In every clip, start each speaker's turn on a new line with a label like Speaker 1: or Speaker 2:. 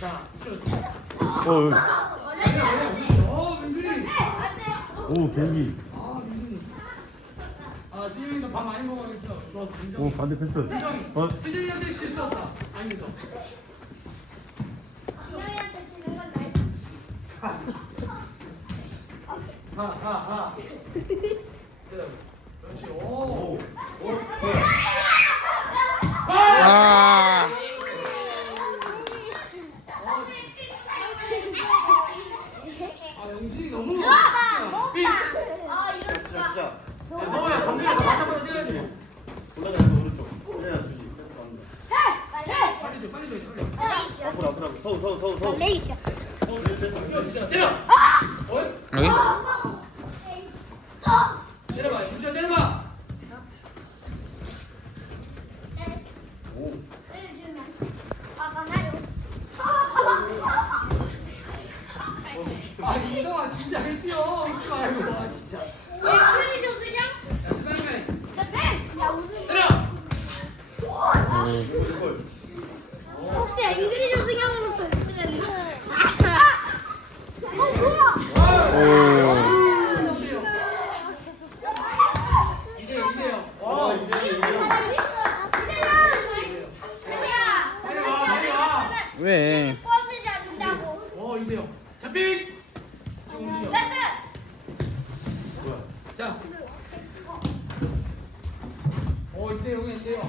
Speaker 1: 자,
Speaker 2: 어,
Speaker 1: 어, 민준이.
Speaker 2: 오.
Speaker 1: 아, 밥 많이. 좋았어,
Speaker 2: 오
Speaker 1: 민정이.
Speaker 2: 반대 패스.
Speaker 1: 민정이.
Speaker 2: 어?
Speaker 1: 수진이한테 실수했다. 아닙니다.
Speaker 3: 진영이한테 지는 건 나이스.
Speaker 1: 하, 하, 하. 그래. 그렇지. 오.
Speaker 4: 아,
Speaker 1: 아, 영진이 너무.
Speaker 3: 아,
Speaker 1: 삐.
Speaker 3: 아, 이럴
Speaker 2: 시작
Speaker 3: 수가.
Speaker 2: 시작.
Speaker 1: 야, 서우야, 경기에서 바짝바짝 뛰어야지.
Speaker 2: 올라가서 오른쪽. 그래야 주지. 패스 갑니다.
Speaker 1: 빨리 줘, 빨리 줘, 빨리 줘.
Speaker 2: 앞으로 앞으로 앞으로. 서우 서우 서우 서우.
Speaker 3: 레이시야.
Speaker 2: 서우 내 패스.
Speaker 1: 뛰어, 진짜 때려. 어이?
Speaker 4: 여기?
Speaker 1: 때려봐, 진짜 때려봐.
Speaker 2: 오.
Speaker 1: 아, 이성아, 진짜 왜 뛰어? 웃지 말고. 아, 진짜. 야, 스파이맨. 때려.
Speaker 2: 골.
Speaker 3: 혹시 앵그리 조승형으로 변신했나? 어 뭐야?
Speaker 4: 오.
Speaker 1: 이대요, 이대요.
Speaker 2: 와 이제 이제.
Speaker 1: 빨리 와, 빨리 와.
Speaker 4: 왜?
Speaker 3: 뻔되지 않는다고.
Speaker 1: 어, 이대요. 자, 삑. 좀 움직여.
Speaker 3: 됐어.
Speaker 2: 뭐야?
Speaker 1: 자. 어, 이대요, 여기 이대요.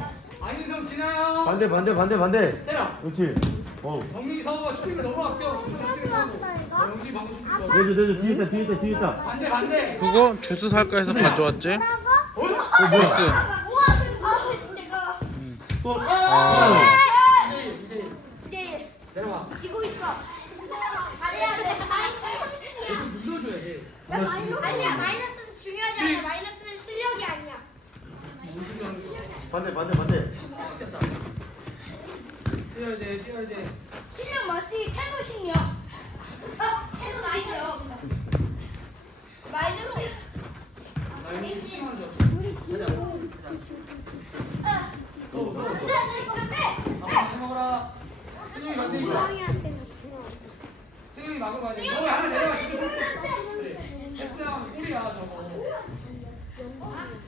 Speaker 1: 안인성 지나요.
Speaker 2: 반대 반대.
Speaker 1: 때려.
Speaker 2: 그렇지. 어.
Speaker 1: 경민이 서우가 슈팅을 너무 아껴. 슈팅. 영진이 방금 슈팅.
Speaker 2: 내줘 내줘 뒤에 있다 뒤에 있다 뒤에 있다.
Speaker 1: 반대, 반대.
Speaker 4: 그거 주스 살까 해서 가져왔지?
Speaker 1: 어?
Speaker 4: 주스.
Speaker 3: 내가
Speaker 2: 또.
Speaker 4: 아.
Speaker 1: 이대요, 이대요.
Speaker 3: 이제
Speaker 1: 내려와.
Speaker 3: 지고 있어. 잘해야 돼.
Speaker 1: 계속 눌러줘야 돼.
Speaker 3: 실력이 아니야.
Speaker 2: 반대 반대 반대.
Speaker 1: 됐다. 뛰어야 돼, 뛰어야 돼.
Speaker 3: 실력 맞지? 태도신이요. 태도 마이너스. 마이너스.
Speaker 1: 나 이거 슈팅만 줘. 가자. 너, 너, 너. 아, 많이 먹어라. 승용이 반대 이거. 승용이 막을 봐야 돼. 너 하나 내려가. 진짜. 그래. 나가면 골이야, 저거.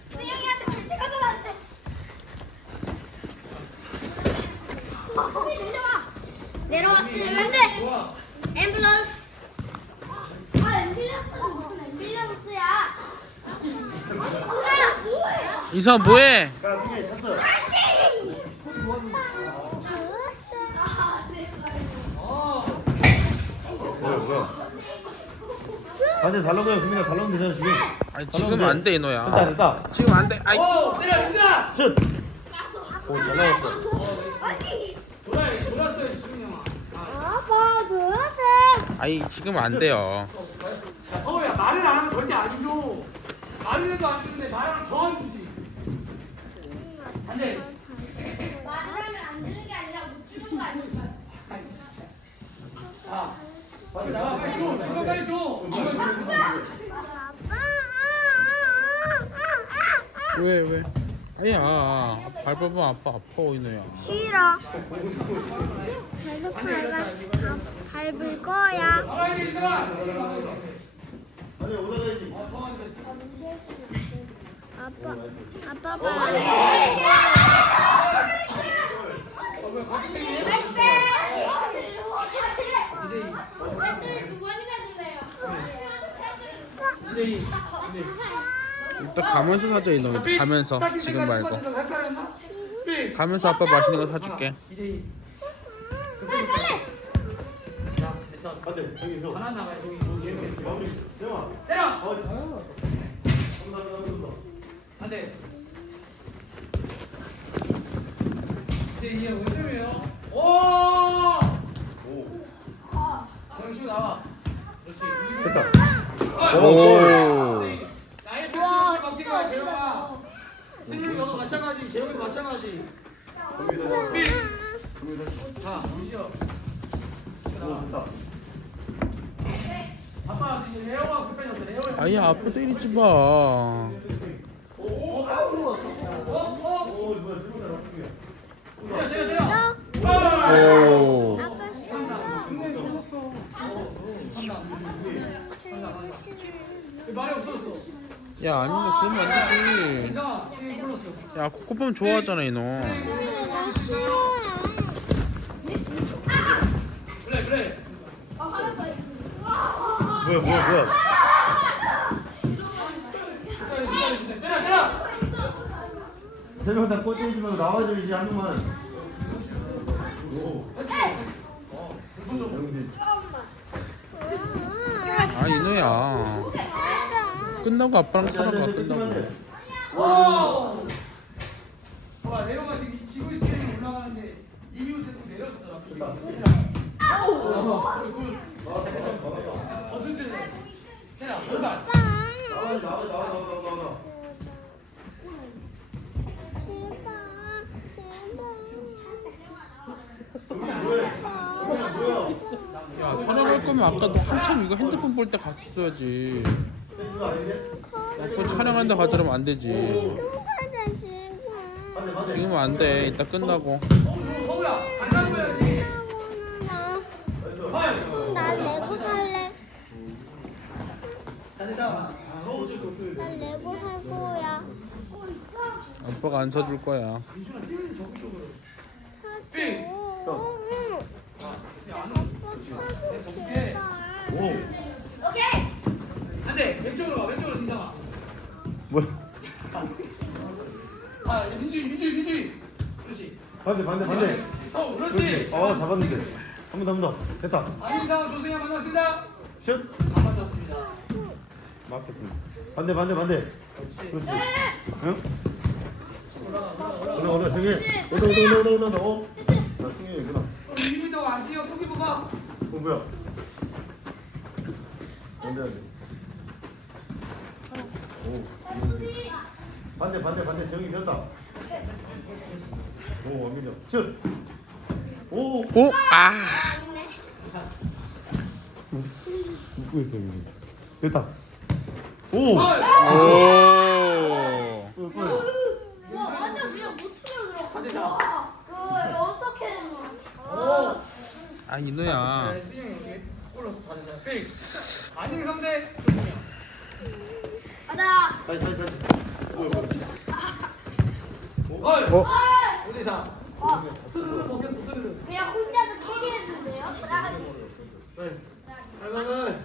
Speaker 3: 승영이한테 절대 가서는 안 돼. 소리 내려와. 내려왔으면 안 돼.
Speaker 1: 좋아.
Speaker 3: 앰뷸런스. 아 앰뷸런스는 무슨 앰뷸런스야? 뭐야? 뭐해? 아, 네.
Speaker 1: 어.
Speaker 2: 뭐야 뭐야. 반대 달라고요 승민아 달라면 되잖아 지금.
Speaker 4: 아니 지금 안 돼
Speaker 2: 됐다
Speaker 4: 이노야.
Speaker 2: 됐다.
Speaker 4: 지금 안 돼. 아이.
Speaker 1: 오, 때려, 민준아.
Speaker 2: 슛. 오 잘 나왔어.
Speaker 3: 아니.
Speaker 1: 아,
Speaker 3: 도와줘.
Speaker 4: 아이 지금 안 돼요.
Speaker 1: 야, 서우야, 말을 안 하면 절대 안 줘. 말을 해도 안 주는데 말하면 더 안 주지. 안 돼.
Speaker 3: 말을 하면 안 주는 게 아니라 못 주는 거 아닐까?
Speaker 1: 아, 빨리 나와, 빨리 줘. 지금 빨리 줘.
Speaker 4: 왜 왜? 아야 밟으면 아빠 아파 이노야.
Speaker 3: 싫어. 계속 밟아, 밟을 거야. 아빠, 아빠.
Speaker 1: 어, 이
Speaker 4: 일단 가면서 사줘 이놈. 가면서 지금 말고. 가면서 아빠 맛있는 거 사줄게.
Speaker 1: 2대2.
Speaker 3: 빨리 빨리.
Speaker 1: 자,
Speaker 2: 서.
Speaker 1: 나가요, 저기. 이렇게.
Speaker 2: 마무리.
Speaker 1: 때려!
Speaker 2: 어. 더.
Speaker 1: 안 돼. 이제 이게 원점이에요. 오!
Speaker 2: 오.
Speaker 1: 정신 나와. 그렇지.
Speaker 2: 됐다.
Speaker 4: 오.
Speaker 1: 승용이 너도 마찬가지, 재용이 마찬가지. 삐. 자, 아빠 레오가 급해졌어. 레오.
Speaker 4: 아예 앞으로 때리지 마.
Speaker 1: 오, 오, 아우,
Speaker 2: 들어갔다. 어, 어. 오,
Speaker 1: 뭐야, 들어갔다.
Speaker 4: 오.
Speaker 1: 말이 없어졌어.
Speaker 4: 야 아니면 그러면 안 되지
Speaker 1: 이상아, 이 불렀어.
Speaker 4: 야 코코팜 좋아하잖아 이놈
Speaker 1: 그래, 그래.
Speaker 2: 뭐야 뭐야 뭐야
Speaker 1: 때려, 때려, 때려.
Speaker 2: 세명 다 꼴찌지 말고 나와줘야지 한 명만 영진
Speaker 4: 아 이노야 끝나고 아빠랑 차랑 가 끝나고
Speaker 1: 와! 봐봐, 내려가 지금 이 지고 있으면 올라가는데. 어, 그, 어, 올라.
Speaker 2: 나와 나와 나와 나와 나와 나와
Speaker 4: 야 촬영할 거면 아까 너 한참 이거 핸드폰 볼 때 갔어야지 아빠 촬영한다 가자면 안 되지 지금은 안 돼 이따 끝나고
Speaker 1: 서우야, 안!
Speaker 3: 나 레고 살래. 나 레고 살 거야.
Speaker 4: 아빠가 안 사줄 거야
Speaker 1: 삥!
Speaker 3: 응.
Speaker 1: 정비해.
Speaker 2: 오
Speaker 3: 오케이.
Speaker 1: 안 돼, 왼쪽으로 와, 왼쪽으로 인상아.
Speaker 2: 뭐야
Speaker 1: 아, 민주이, 민주이, 민주이. 그렇지.
Speaker 2: 반대 반대 반대.
Speaker 1: 서우, 그렇지.
Speaker 2: 그렇지. 어 잡았는데. 한 번 더 한 번 더. 됐다.
Speaker 1: 안인상 조승현 만났습니다.
Speaker 2: 슛.
Speaker 1: 안 맞았습니다.
Speaker 2: 맞겠습니다. 반대 반대 반대. 그렇지. 응? 올라 올라 저기 올라 올라 올라 올라 올라 어? 나 승현이구나 어
Speaker 1: 우리 이분도 안 뛰어, 포기 뽑아.
Speaker 2: 뭐야? 반대 반대 오 반대 반대 반대 저기 됐다 오 완벽해 슛 오
Speaker 4: 오! 아!
Speaker 2: 웃고 있어 여기 됐다 오
Speaker 1: 헐!
Speaker 4: 오!
Speaker 3: 와 완전 그냥 못 틀어
Speaker 1: 반대
Speaker 3: 들어.
Speaker 1: 자.
Speaker 3: 그걸 어떻게 해?
Speaker 1: 오!
Speaker 4: 아 이노야!
Speaker 1: 안인 상대
Speaker 3: 가자.
Speaker 2: 다시 다시 다시.
Speaker 1: 헐!
Speaker 4: 어?
Speaker 1: 5대 4. 스르르 먹혔어, 스르르.
Speaker 3: 그냥 혼자서 캐리했는데요?
Speaker 1: 네. 빨빨빨.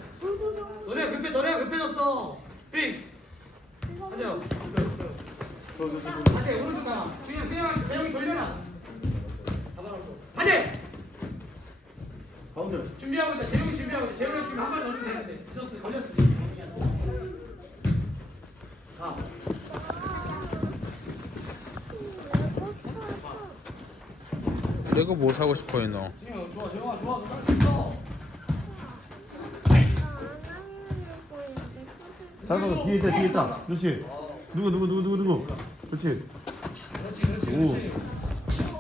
Speaker 1: 너네가 급해, 너네가 급해졌어. 삥! 하자. 반대, 오른쪽 가. 승현, 승현, 재영이 돌려라. 반대!
Speaker 2: 가운데
Speaker 1: 준비하고 있다. 재영이 준비하고 있다. 재영이 지금 한발 넣으면 되는데. 늦었어, 걸렸어. 가.
Speaker 4: 레고 뭐 사고 싶어 이노
Speaker 1: 승현, 좋아, 재영아, 좋아. 너할수 있어.
Speaker 2: 잠깐만 뒤에 있다 뒤에 있다 그렇지 누구 누구 누구 누구 누구 그렇지
Speaker 1: 그렇지, 그렇지,
Speaker 2: 오.
Speaker 1: 그렇지.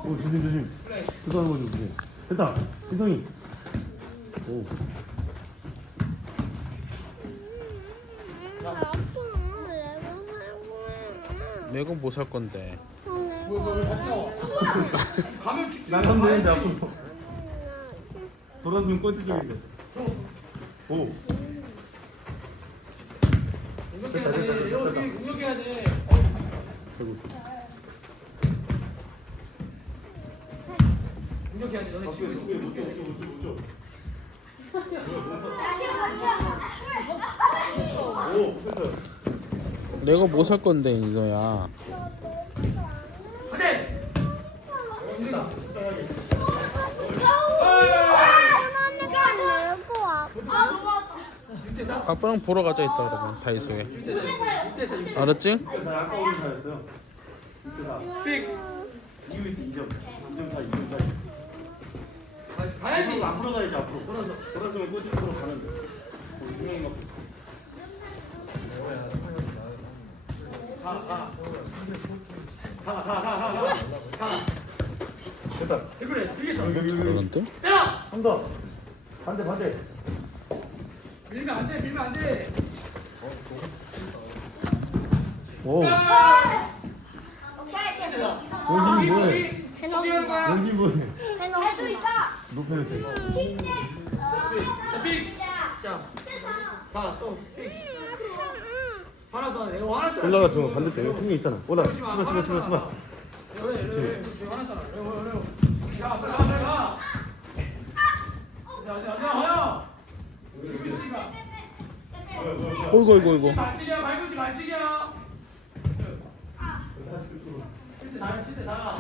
Speaker 2: 오 조심 조심. 그거 하는 거죠 조심 됐다 희성이 오
Speaker 4: 레고 뭐살 건데?
Speaker 1: 가면 직진.
Speaker 2: 나가면 되는데 앞으로 돌아서면 꼴찌 쪽인데 오
Speaker 1: 공격해야 돼. 레오 승현이 공격해야 돼.
Speaker 2: 결국
Speaker 1: 공격해야 돼. 너네 지고 있어. 공격해야 돼.
Speaker 2: 오 됐어
Speaker 4: 레고 뭐살 건데 이노야
Speaker 1: 반대! 인준아.
Speaker 3: 아 너무 아파.
Speaker 1: 6대 4?
Speaker 4: 아빠랑 보러 가자 이따 그러면 다이소에
Speaker 1: 6대 4. 6대 4. 6대 4.
Speaker 4: 알았지?
Speaker 2: 자, 아까 우리 잘했어요 됐다
Speaker 1: 삑!
Speaker 2: 이유 있어 2점 2점 차 2점 차
Speaker 1: 가- 가야지.
Speaker 2: 앞으로 가야지 앞으로 돌아서 돌아서면 쪽으로 가는데 우리 승현이 됐다
Speaker 1: 그래,
Speaker 2: 여기 여기
Speaker 4: 그러는데?
Speaker 1: 때려!
Speaker 2: 한더 반대 반대
Speaker 1: 밀면 안 돼, 밀면 안 돼.
Speaker 2: 오
Speaker 1: 아!
Speaker 3: 오케이 됐어.
Speaker 2: 여기
Speaker 1: 거기,
Speaker 2: 뭐해.
Speaker 1: 거기 하는 거야.
Speaker 2: 여기 뭐해
Speaker 3: 할수 있어.
Speaker 2: 높여놓자
Speaker 3: 십대.
Speaker 1: 자, 삑! 자, 가, 또. 화나서 내가 화났잖아.
Speaker 2: 올라가
Speaker 1: 지금.
Speaker 2: 반대쪽 여기 승리 있잖아. 올라가.
Speaker 1: 그러지 마,
Speaker 2: 출발 출발 출발 출발.
Speaker 1: 화났잖아. 왜, 왜, 왜, 왜, 지금 화났잖아. 왜, 왜, 왜. 야, 빨리 가, 빨리 가. 자, 가요. 지고 있으니까.
Speaker 4: 어이구 어이구 어이구
Speaker 1: 만치기야, 말고지 만치기야. 칠대 다, 칠대 다.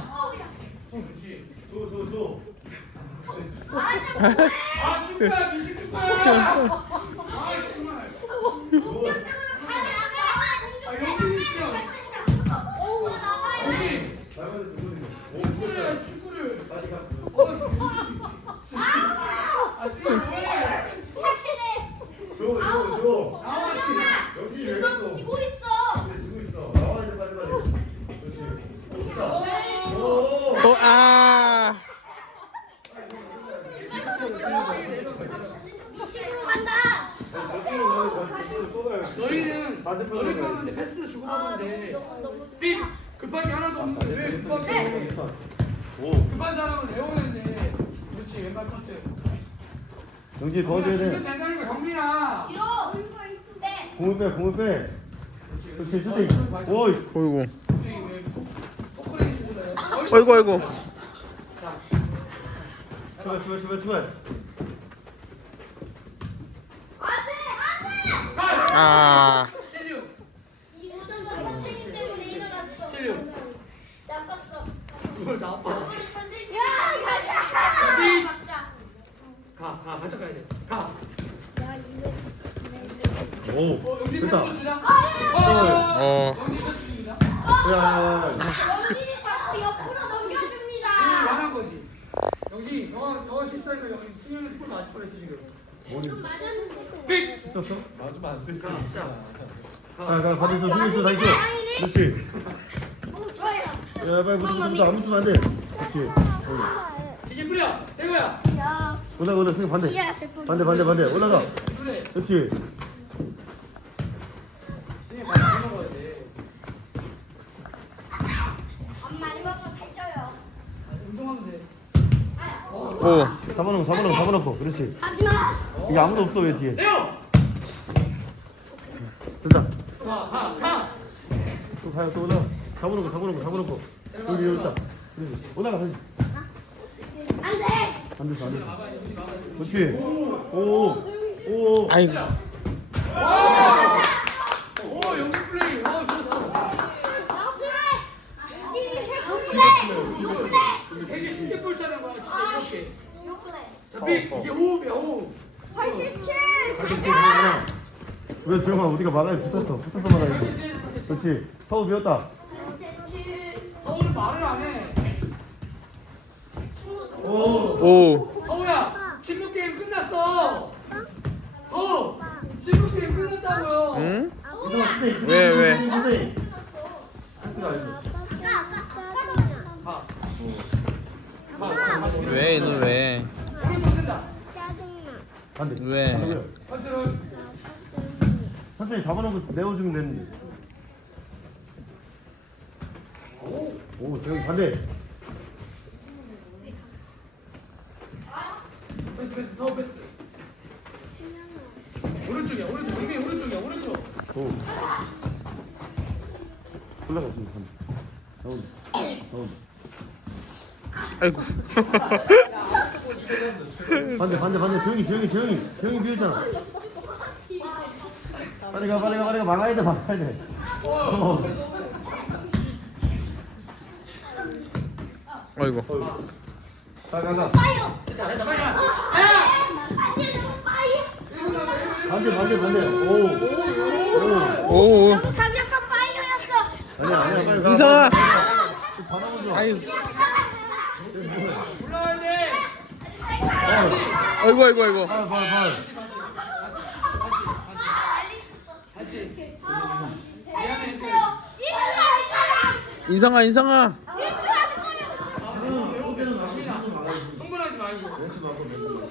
Speaker 1: 그렇지.
Speaker 2: 줘, 줘, 줘.
Speaker 1: 아, 축구야, 미식 축구야. 아, 정말. 아, 영진이 씨야. 영진. 축구를, 축구를. 어, 아, 지금 뭐해?
Speaker 2: 줘, 줘, 줘.
Speaker 1: 나와, 지금.
Speaker 2: 여기
Speaker 3: 지금 왜너
Speaker 2: 또?
Speaker 3: 지고 있어.
Speaker 2: 그래, 지고 있어. 나와 이제 빨리 빨리. 그렇지. 좋다. 오.
Speaker 4: 어아
Speaker 3: 미식으로 간다.
Speaker 1: 너희는
Speaker 2: 반대편으로 가야지.
Speaker 1: 가는데 패스 주고받는데
Speaker 3: 너무 너무.
Speaker 1: 삑 급한 게 하나도 없는데 왜 급한 게 없어?
Speaker 2: 오.
Speaker 1: 급한 사람은 레오는데 그렇지 왼발 커트
Speaker 2: 영지 도와줘야 돼.
Speaker 1: 된다는 거 경민아
Speaker 3: 뒤로. 네.
Speaker 2: 공을 빼, 공을 빼. 그렇지, 슈팅.
Speaker 1: 오
Speaker 2: 오이.
Speaker 4: 어이구? 어이구 어이구
Speaker 1: 자
Speaker 2: 출발, 출발, 출발, 출발.
Speaker 1: 가!
Speaker 4: 아
Speaker 3: 이모전 다 선생님 때문에 일어났어. 나빴어.
Speaker 1: 그걸 나빠
Speaker 3: 선생님. 야 가자. 막자.
Speaker 1: 가 가 가져 가야 돼가
Speaker 2: 오.
Speaker 1: 어,
Speaker 2: 됐다.
Speaker 4: 어.
Speaker 1: 어
Speaker 2: 야, 야, 야.
Speaker 3: 영진이 자꾸 옆으로 넘겨줍니다.
Speaker 1: 화난 거지 여기 너가 너가 실수하니까 여기 승현이 골 맞을 뻔했어 지금
Speaker 3: 좀 맞았는데.
Speaker 1: 삑
Speaker 2: 있었어?
Speaker 1: 가, 자.
Speaker 2: 가, 가, 받아서 승리 있어, 나이스. 그렇지.
Speaker 3: 오 좋아요.
Speaker 2: 야, 빨리 무릎 좀 아무 쓰면 안 돼. 그렇지.
Speaker 1: 이게 뿌려 대구야
Speaker 3: 야.
Speaker 2: 올라가, 올라가, 승리 반대.
Speaker 3: 지혜야, 슬픈
Speaker 2: 반대, 반대, 반대. 올라가.
Speaker 1: 그래
Speaker 2: 그렇지.
Speaker 3: 살쪄요.
Speaker 1: 운동하면 돼
Speaker 4: 오
Speaker 2: 잡아놓고, 잡아놓고, 잡아놓고. 그렇지.
Speaker 3: 하지마.
Speaker 2: 이게 아무도 없어, 왜 뒤에.
Speaker 1: 레오
Speaker 2: 됐다.
Speaker 1: 가가가
Speaker 2: 또 가요, 또 올라가. 잡아놓고, 잡아놓고, 잡아놓고. 여기, 여기 있다. 그렇지. 올라가, 다시.
Speaker 3: 안 돼.
Speaker 2: 안 됐어, 안 됐어. 그렇지. 오, 오.
Speaker 4: 아이고
Speaker 1: 오 연기 플레이 어 좋다
Speaker 3: 노플레이. 노플레이.
Speaker 1: 되게 신경 꼴짜는 거야 진짜 이렇게
Speaker 3: 노플레이.
Speaker 1: 자삐 이게 호흡이야 호흡.
Speaker 2: 이렇게 되구나. 왜 조용아 우리가 막아야 붙었어 붙어서 막아야지
Speaker 1: 팔찌칠
Speaker 2: 그렇지. 서우 비었다.
Speaker 3: 팔찌칠.
Speaker 1: 서울은 말을 안 해.
Speaker 2: 오.
Speaker 4: 오.
Speaker 1: 서우야 친구 게임 끝났어. 서우 친구 게임 끝났다고요.
Speaker 4: 응? 왜, 왜?
Speaker 2: 스테이 스테이
Speaker 1: 가 가, 가, 가.
Speaker 4: 왜 얘는 왜
Speaker 1: 오른쪽 된다
Speaker 2: 반대.
Speaker 4: 왜?
Speaker 2: 천천히 잡아놓고 내어주면 되는데 오오 저기 반대.
Speaker 1: 패스 패스 서우 패스. 오른쪽이야 오른쪽 이미 오른쪽이야 오른쪽.
Speaker 2: 오. 올라가 지금 반대 나온다 나온다
Speaker 4: 아이고
Speaker 2: 반대 반대 반대. 조용히 조용히 조용히. 조용히 비었잖아 빨리 가 빨리 가 빨리 가. 막아야 돼 막아야 돼. 어.
Speaker 4: 아이고.
Speaker 2: 가가가. 반대 반대 반대. 오오.
Speaker 3: 강력한 파이어였어.
Speaker 2: 아니야 아니야. 빨리 가
Speaker 4: 이상아. 아이고
Speaker 1: 올라와야 돼
Speaker 2: 어.
Speaker 4: 아이고 아이고 아이고
Speaker 2: 발, 발, 발.
Speaker 4: 인상아 인상아.
Speaker 1: 흥분하지 말고.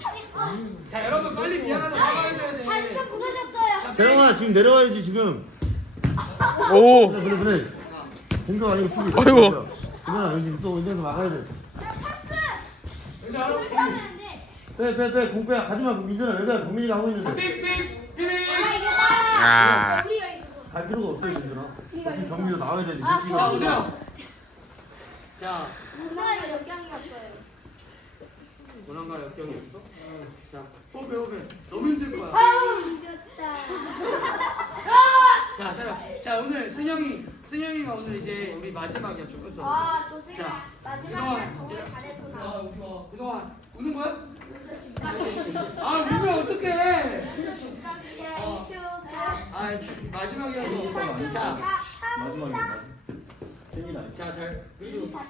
Speaker 1: 자 여러분 빨리 미안하다 사과해줘야 돼.
Speaker 2: 재영아 지금 내려와야지 지금
Speaker 4: 오
Speaker 2: 그래 그래 그래 공격 아니고 수비
Speaker 4: 아이고.
Speaker 2: 그냥 여기 또 이제서 막아야 돼
Speaker 3: 자, 파스.
Speaker 1: 근
Speaker 2: 빼 빼 빼 공빼야 가지마 그 민준아 여기가 동민이가 하고 있는데
Speaker 1: 삑.
Speaker 3: 아 이겼다.
Speaker 4: 아.
Speaker 3: 우리가 이겼어.
Speaker 2: 갈 필요가 없어요 민준아 어차피. 경민이 나와야 되지
Speaker 3: 아,
Speaker 1: 자 오세요. 자
Speaker 3: 누나가 역경이었어요.
Speaker 1: 원한가 역경이었어? 자 호배 호배. 너무 힘들 거야.
Speaker 3: 이겼다.
Speaker 1: 자, 자, 자 오늘 승영이 승영이가 오늘 이제 우리 마지막이야 축구 수업.
Speaker 3: 아 조승아
Speaker 1: 자,
Speaker 3: 마지막에
Speaker 1: 그동안-
Speaker 3: 정말
Speaker 1: 아,
Speaker 3: 잘했구나.
Speaker 1: 우리 와. 그동안 우는 거야?
Speaker 3: 생일
Speaker 1: 아 울면 어떡해?
Speaker 3: 축하.
Speaker 1: 아 마지막이야. 너. 자,
Speaker 2: 마지막이다 생이다
Speaker 1: 자, 잘
Speaker 3: 축하.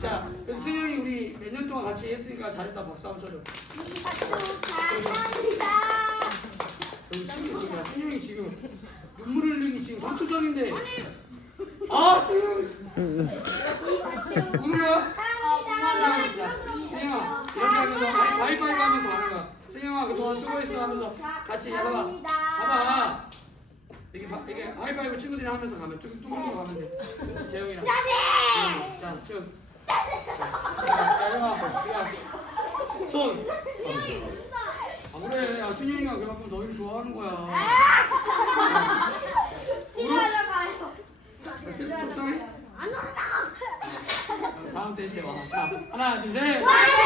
Speaker 1: 자, 그래서 승영이 우리 몇 년 동안 같이 했으니까 잘했다 박수 한번 쳐줘. 여기 친구 지금 야, 승영이 지금 눈물 흘리기 지금 3초 전인데. 아 거야?
Speaker 3: 사랑합니다.
Speaker 1: 승영아 이렇게 하면서 와이- 와이파이브 하면서 하는 거야. 승영아 그동안 수고했어 하면서 같이 해봐봐.
Speaker 3: 감사합니다.
Speaker 1: 봐봐. 이게 바, 이게 하이파이브 친구들이랑 하면서 가면 뚱뚱뚱 가면 돼. 재영이랑.
Speaker 3: 자세.
Speaker 1: 자, 쭉. 자, 자, 형아, 야, 손. 아 그래, 야 순영이가 그만큼 너희를 좋아하는 거야.
Speaker 3: 싫어하러 가요.
Speaker 1: 속상해?
Speaker 3: 안 온다.
Speaker 1: 다음 때 이제 와. 자, 하나, 둘, 셋.
Speaker 3: 화이팅!